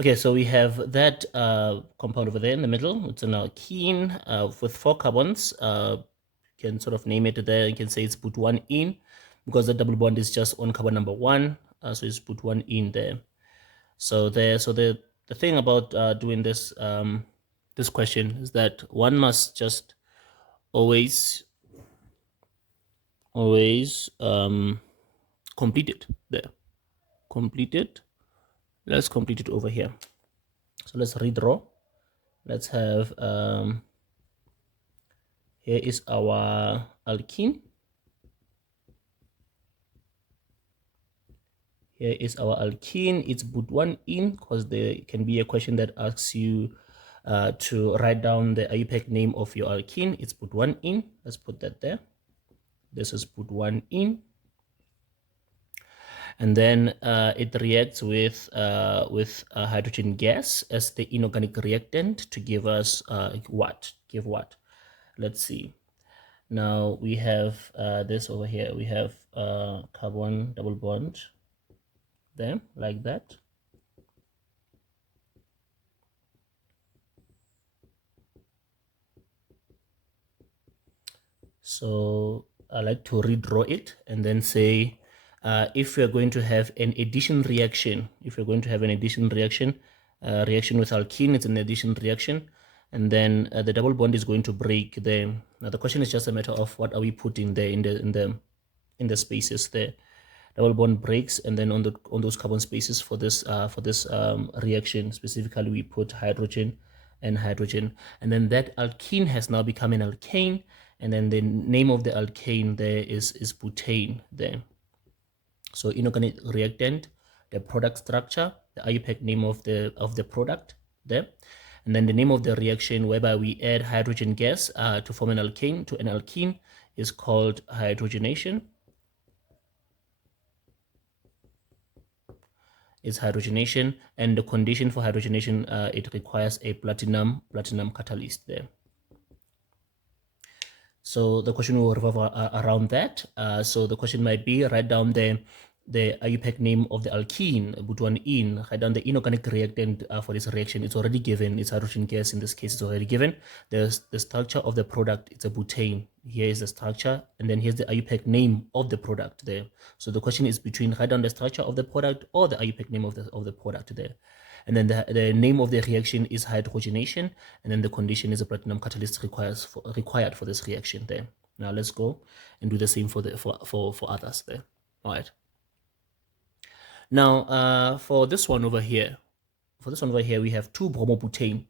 Okay, so we have that compound over there in the middle. It's an alkene with 4 carbons. You can sort of name it there. You can say it's put one in because the double bond is just on carbon number 1. So it's put one in there. So the thing about doing this this question is that one must just always complete it there. Complete it. Let's complete it over here. So let's redraw. Let's have here is our alkene. Here is our alkene. It's put one in because there can be a question that asks you to write down the IUPAC name of your alkene. It's put one in. Let's put that there. This is put one in. And then it reacts with hydrogen gas as the inorganic reactant to give us what? Give what? Let's see. Now we have this over here. We have carbon double bond there, like that. So I like to redraw it and then say, if we're going to have an addition reaction, reaction with alkene, it's an addition reaction, and then the double bond is going to break there. Now the question is just a matter of what are we putting there in the spaces there. Double bond breaks, and then on those carbon spaces for this reaction specifically, we put hydrogen and hydrogen, and then that alkene has now become an alkane, and then the name of the alkane there is butane there. So inorganic reactant, the product structure, the IUPAC name of the product there, and then the name of the reaction whereby we add hydrogen gas to form an alkane to an alkene is called hydrogenation. Is hydrogenation, and the condition for hydrogenation, it requires a platinum catalyst there. So the question will revolve around that. So the question might be, write down the IUPAC name of the alkene, put one in, write down the inorganic reactant for this reaction. It's already given. It's hydrogen gas in this case. It's already given. There's the structure of the product. It's a butane. Here is the structure, and then here's the IUPAC name of the product there. So the question is between write down the structure of the product or the IUPAC name of the product there. And then the name of the reaction is hydrogenation, and then the condition is a platinum catalyst required for this reaction there. Now let's go and do the same for others there. All right. Now for this one over here, we have 2-bromobutane,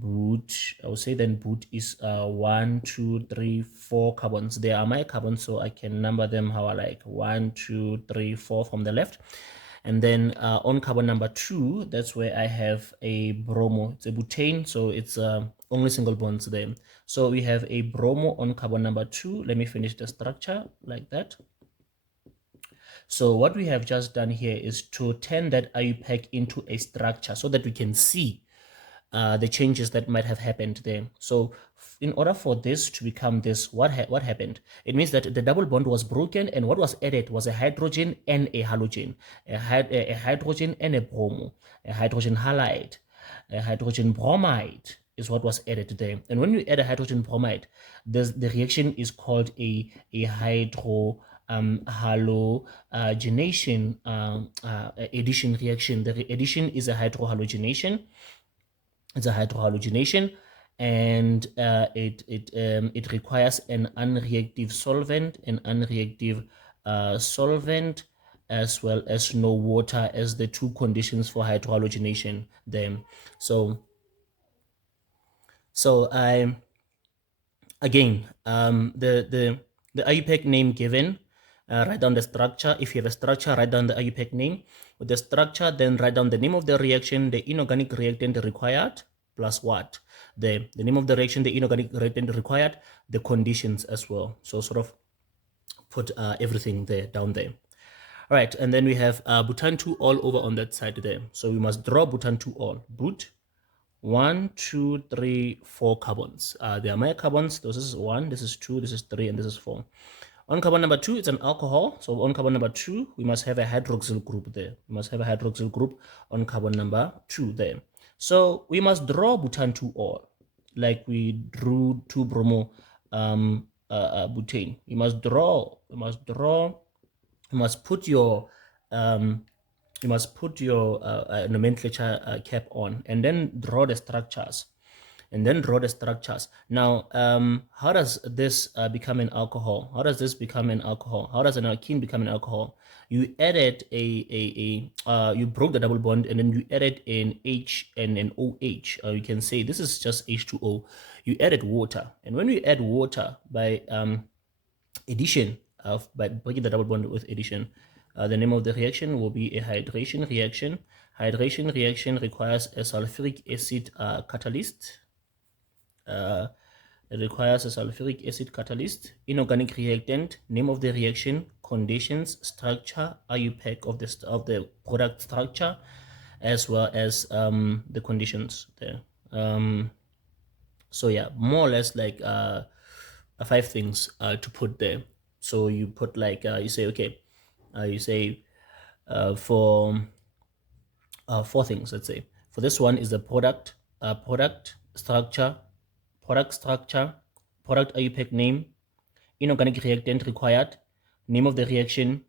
boot. I would say then boot is 1, 2, 3, 4 carbons. They are my carbons, so I can number them how I like. 1, 2, 3, 4 from the left. And then on carbon number 2, that's where I have a bromo. It's a butane, so it's only single bonds there. So we have a bromo on carbon number 2. Let me finish the structure like that. So what we have just done here is to turn that IUPAC into a structure so that we can see the changes that might have happened there. So in order for this to become this, what happened? It means that the double bond was broken, and what was added was a hydrogen and a halogen, a hydrogen and a bromo, a hydrogen halide, a hydrogen bromide is what was added there. And when you add a hydrogen bromide, the reaction is called a hydro halogenation addition reaction. The addition is a hydrohalogenation. It's a hydrohalogenation, and it requires an unreactive solvent, as well as no water as the two conditions for hydrohalogenation there. So I again the IUPAC name given. Write down the structure. If you have a structure, write down the IUPAC name. With the structure, then write down the name of the reaction, the inorganic reactant required, plus what? The name of the reaction, the inorganic reactant required, the conditions as well. So sort of put everything there, down there. All right, and then we have butan 2 all over on that side there. So we must draw butan 2 all. But 1, 2, 3, 4 carbons. They are my carbons. This is 1, this is 2, this is 3, and this is 4. On carbon number 2, it's an alcohol. So on carbon number 2, we must have a hydroxyl group there. We must have a hydroxyl group on carbon number 2 there. So we must draw butan 2-ol, like we drew 2-bromo butane. You must put your nomenclature cap on, and then draw the structures. Now, how does this become an alcohol? How does this become an alcohol? How does an alkene become an alcohol? You added you broke the double bond, and then you added an H and an OH. You can say this is just H2O. You added water, and when you add water by addition, by breaking the double bond with addition, the name of the reaction will be a hydration reaction. Hydration reaction requires a sulfuric acid catalyst. It requires a sulfuric acid catalyst. Inorganic reactant, name of the reaction, conditions, structure, IUPAC of the product structure, as well as the conditions there. So yeah, more or less like 5 things to put there. So you put like you say, okay, you say for 4 things. Let's say for this one is the product structure, product IUPAC name, inorganic reactant required, name of the reaction,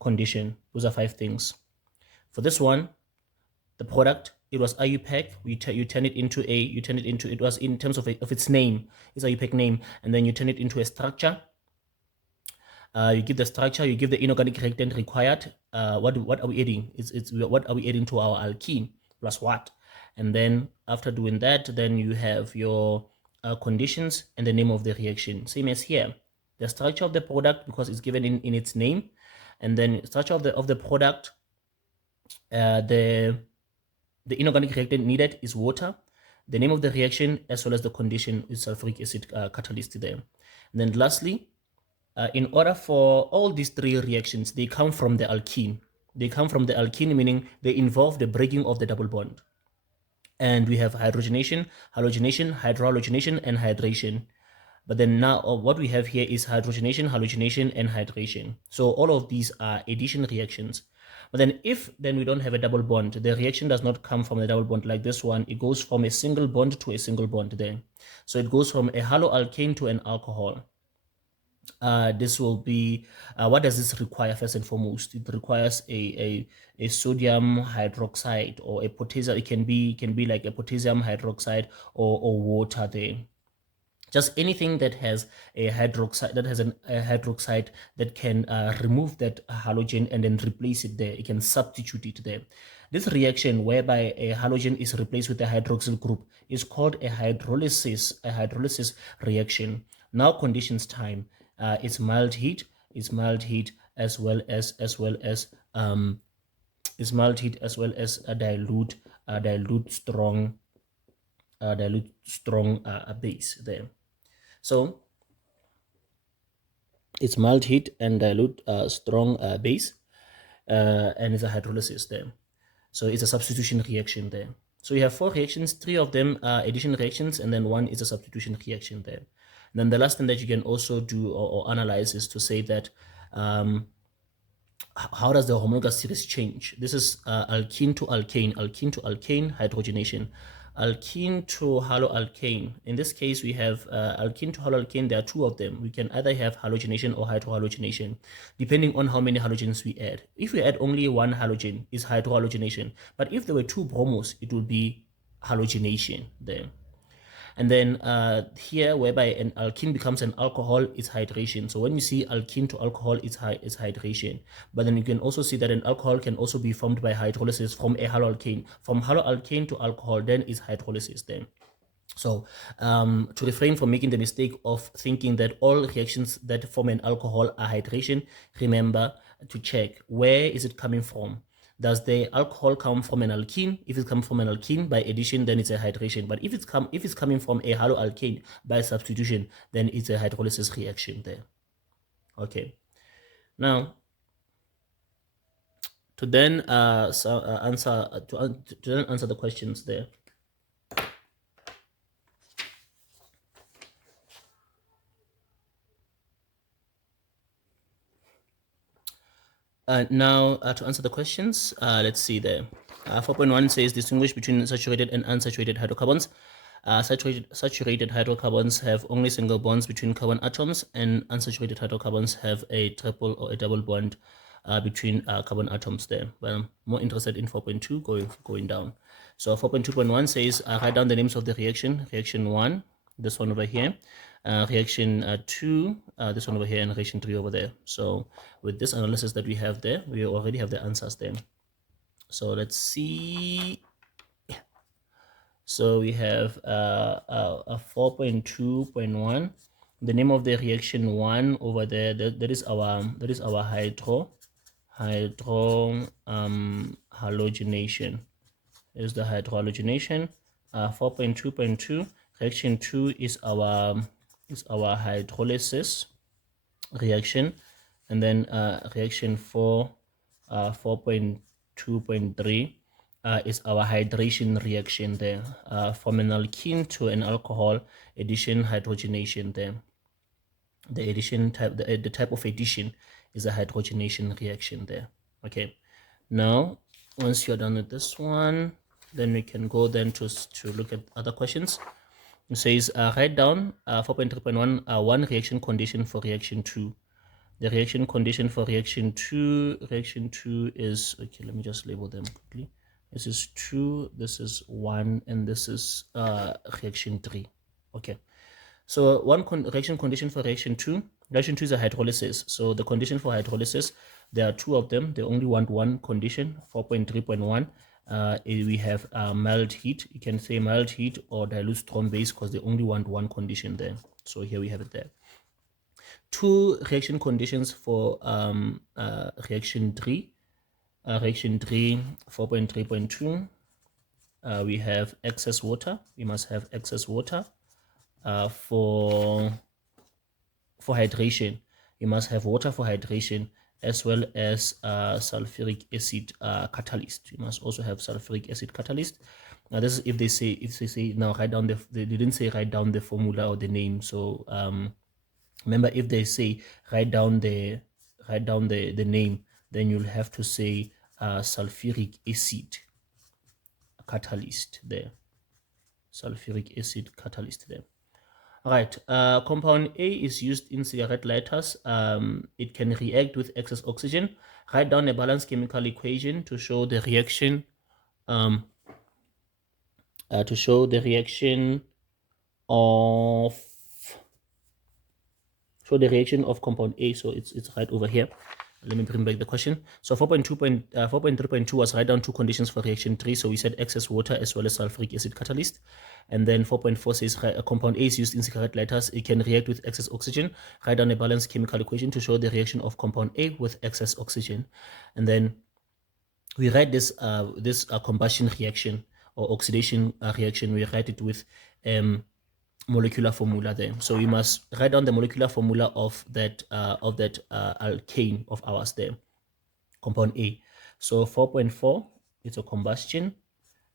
condition. Those are 5 things. For this one, the product, it was IUPAC. You turn it into it was in terms of its name, it's IUPAC name, and then you turn it into a structure. You give the structure, you give the inorganic reactant required. What are we adding? What are we adding to our alkene plus what? And then after doing that, then you have your conditions and the name of the reaction. Same as here, the structure of the product, because it's given in its name, and then structure of the product. The inorganic reactant needed is water. The name of the reaction as well as the condition is sulfuric acid catalyst there. And then lastly, in order for all these 3 reactions, they come from the alkene. They come from the alkene, meaning they involve the breaking of the double bond. And we have hydrogenation, halogenation, hydrohalogenation, and hydration. But then now what we have here is hydrogenation, halogenation, and hydration. So all of these are addition reactions. But then if we don't have a double bond, the reaction does not come from a double bond like this one. It goes from a single bond to a single bond there. So it goes from a haloalkane to an alcohol. This will be what does this require? First and foremost, it requires a sodium hydroxide or a potassium. It can be like a potassium hydroxide or water there. Just anything that has a hydroxide, a hydroxide that can remove that halogen and then replace it there. It can substitute it there. This reaction whereby a halogen is replaced with a hydroxyl group is called a hydrolysis reaction. Now conditions time. It's mild heat as well as a dilute strong base there. So it's mild heat and dilute strong base, and it's a hydrolysis there. So it's a substitution reaction there. So you have 4 reactions, 3 of them are addition reactions, and then 1 is a substitution reaction there. And then the last thing that you can also do or analyze is to say that how does the homologous series change? This is alkene to alkane hydrogenation. Alkene to haloalkane. In this case, we have alkene to haloalkane. There are 2 of them. We can either have halogenation or hydrohalogenation, depending on how many halogens we add. If we add only 1 halogen, it's hydrohalogenation. But if there were 2 bromos, it would be halogenation there. And then here, whereby an alkene becomes an alcohol, is hydration. So when you see alkene to alcohol, it's hydration. But then you can also see that an alcohol can also be formed by hydrolysis from a haloalkane. From haloalkane to alcohol, then is hydrolysis then. So to refrain from making the mistake of thinking that all reactions that form an alcohol are hydration, remember to check where is it coming from. Does the alcohol come from an alkene? If it comes from an alkene by addition, then it's a hydration. But if it's coming from a haloalkane by substitution, then it's a hydrolysis reaction there. Okay. Now, to then answer the questions there. Now, to answer the questions, let's see there. 4.1 says distinguish between saturated and unsaturated hydrocarbons. Saturated hydrocarbons have only single bonds between carbon atoms, and unsaturated hydrocarbons have a triple or a double bond between carbon atoms there. But I'm more interested in 4.2 going down. So 4.2.1 says write down the names of the reaction. Reaction 1, this one over here. Reaction 2, this one over here, and reaction 3 over there. So with this analysis that we have there, we already have the answers there. So let's see. So we have a 4.2.1. The name of the reaction 1 over there, that is our halogenation. Is the hydrohalogenation. 4.2.2 reaction 2 is our hydrolysis reaction, and then reaction 4 4.2.3 is our hydration reaction there, from an alkene to an alcohol addition hydrogenation there. The addition type, the type of addition is a hydrogenation reaction there. Okay, now once you're done with this one, then we can go then to look at other questions. It says write down 4.3.1 one reaction condition for reaction 2. The reaction condition for reaction 2 is, okay, let me just label them quickly. This is 2, this is 1, and this is reaction 3. Okay, so one reaction condition for reaction 2. Reaction 2 is a hydrolysis. So the condition for hydrolysis, there are 2 of them. They only want one condition. 4.3.1, we have mild heat. You can say mild heat or dilute strong base because they only want one condition there. So here we have it there. 2 reaction conditions for reaction 3. Reaction 3, 4.3.2, we have excess water. We must have excess water. For hydration, you must have water for hydration, as well as sulfuric acid catalyst. You must also have sulfuric acid catalyst. Now this is if they say now write down they didn't say write down the formula or the name. So remember, if they say write down the name, then you'll have to say sulfuric acid catalyst there. Sulfuric acid catalyst there. All right, compound A is used in cigarette lighters. It can react with excess oxygen. Write down a balanced chemical equation to show the reaction. Of compound A. So it's right over here. Let me bring back the question. So 4.3.2 was write down 2 conditions for reaction 3. So we said excess water as well as sulfuric acid catalyst. And then 4.4 says a compound A is used in cigarette lighters. It can react with excess oxygen. Write down a balanced chemical equation to show the reaction of compound A with excess oxygen. And then we write this combustion reaction or oxidation reaction. We write it with molecular formula there. So we must write down the molecular formula of that alkane of ours there, compound A. So 4.4, it's a combustion.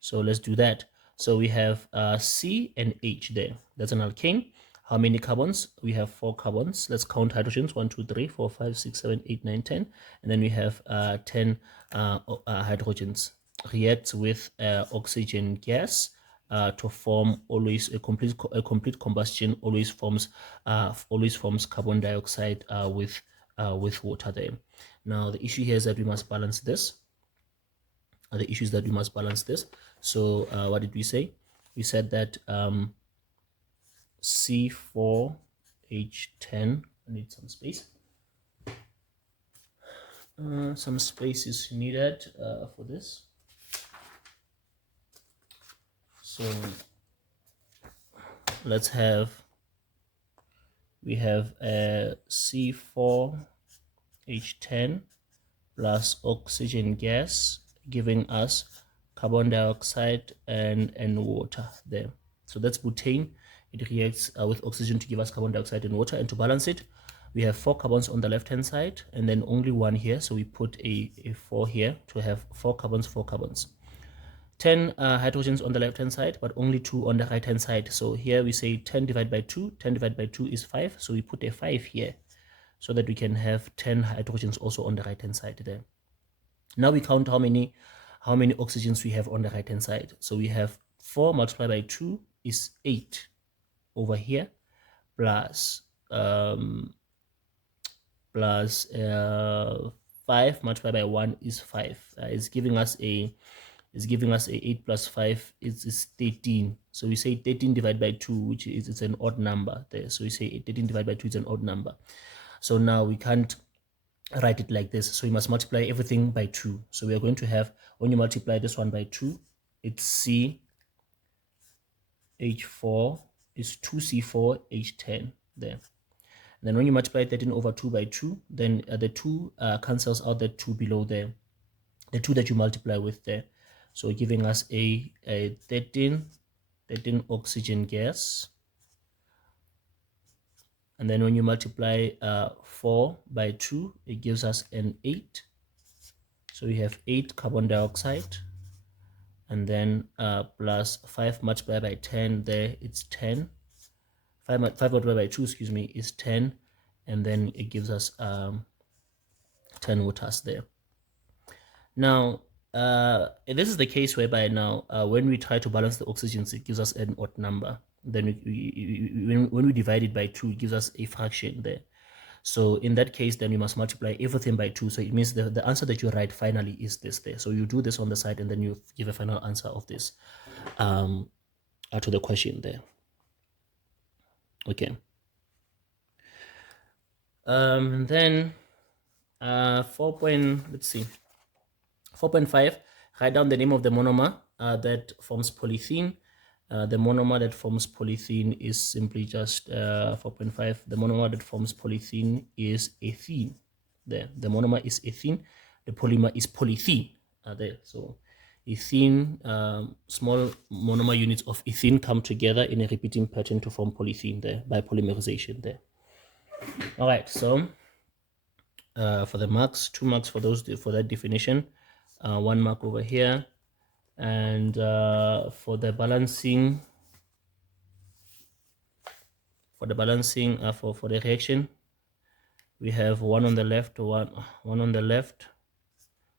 So let's do that. So we have C and H there. That's an alkane. How many carbons? We have 4 carbons. Let's count hydrogens. 1, 2, 3, 4, 5, 6, 7, 8, 9, 10. And then we have 10 hydrogens. Reacts with oxygen gas to form always a complete combustion. Always forms carbon dioxide with water there. Now the issue here is that we must balance this. The issue is that we must balance this. So what did we say? We said that C4H10, I need some space. Some space is needed for this. So let's have, we have a C4H10 plus oxygen gas giving us carbon dioxide and water there. So that's butane. It reacts with oxygen to give us carbon dioxide and water. And to balance it, we have 4 carbons on the left hand side and then only 1 here. So we put a 4 here to have 4 carbons, 4 carbons. 10 hydrogens on the left hand side, but only 2 on the right hand side. So here we say 10 divided by 2. 10 divided by 2 is 5. So we put a 5 here. so that we can have 10 hydrogens also on the right hand side there. Now we count how many oxygens we have on the right hand side. So we have 4 multiplied by 2 is 8 over here, plus 5 multiplied by 1 is 5. It's giving us a 8 plus 5 is 13. So we say 13 divided by 2, which is it's an odd number there. So we say 13 divided by 2 is an odd number. So now we can't write it like this. So we must multiply everything by 2. So we are going to have, when you multiply this one by 2, it's CH4 is 2C4 H10 there. And then when you multiply 13 over 2 by 2, then the 2 cancels out the 2 below there, the 2 that you multiply with there. So giving us a 13 oxygen gas. And then when you multiply 4 by 2, it gives us an 8. So we have 8 carbon dioxide. And then plus 5 multiplied by 10 there, it's 10. 5 multiplied by 2, excuse me, is 10. And then it gives us 10 waters there. Now, this is the case whereby now when we try to balance the oxygens, it gives us an odd number. Then when we divide it by 2, it gives us a fraction there. So in that case, then you must multiply everything by 2. So it means the answer that you write finally is this there. So you do this on the side, and then you give a final answer of this to the question there. Okay. Then 4.5, write down the name of the monomer that forms polythene. The monomer that forms polythene is simply just 4.5. The monomer that forms polythene is ethene. There, the monomer is ethene. The polymer is polythene. There, so ethene, small monomer units of ethene come together in a repeating pattern to form polythene there by polymerization there. All right, so for the marks, 2 marks for that definition, 1 mark over here, and for the balancing, for the reaction, we have 1 on the left, one on the left,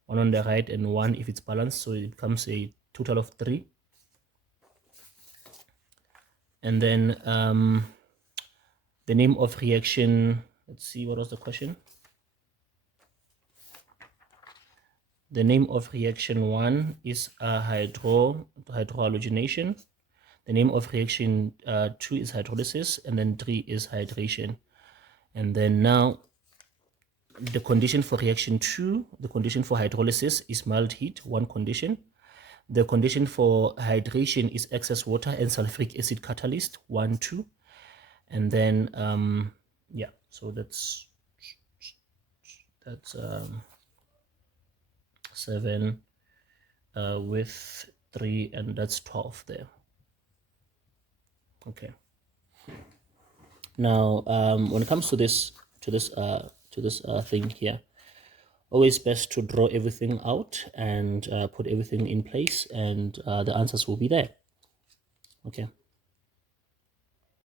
1 on the right, and 1 if it's balanced. So it becomes a total of 3. And then the name of reaction, let's see, what was the question? The name of reaction 1 is hydrohalogenation. The name of reaction 2 is hydrolysis, and then 3 is hydration. And then now the condition for reaction 2, the condition for hydrolysis is mild heat, 1 condition. The condition for hydration is excess water and sulfuric acid catalyst, 1, 2. And then yeah, so that's 7 with 3, and that's 12 there. Okay. Now when it comes to this thing here, always best to draw everything out and put everything in place, and the answers will be there. Okay.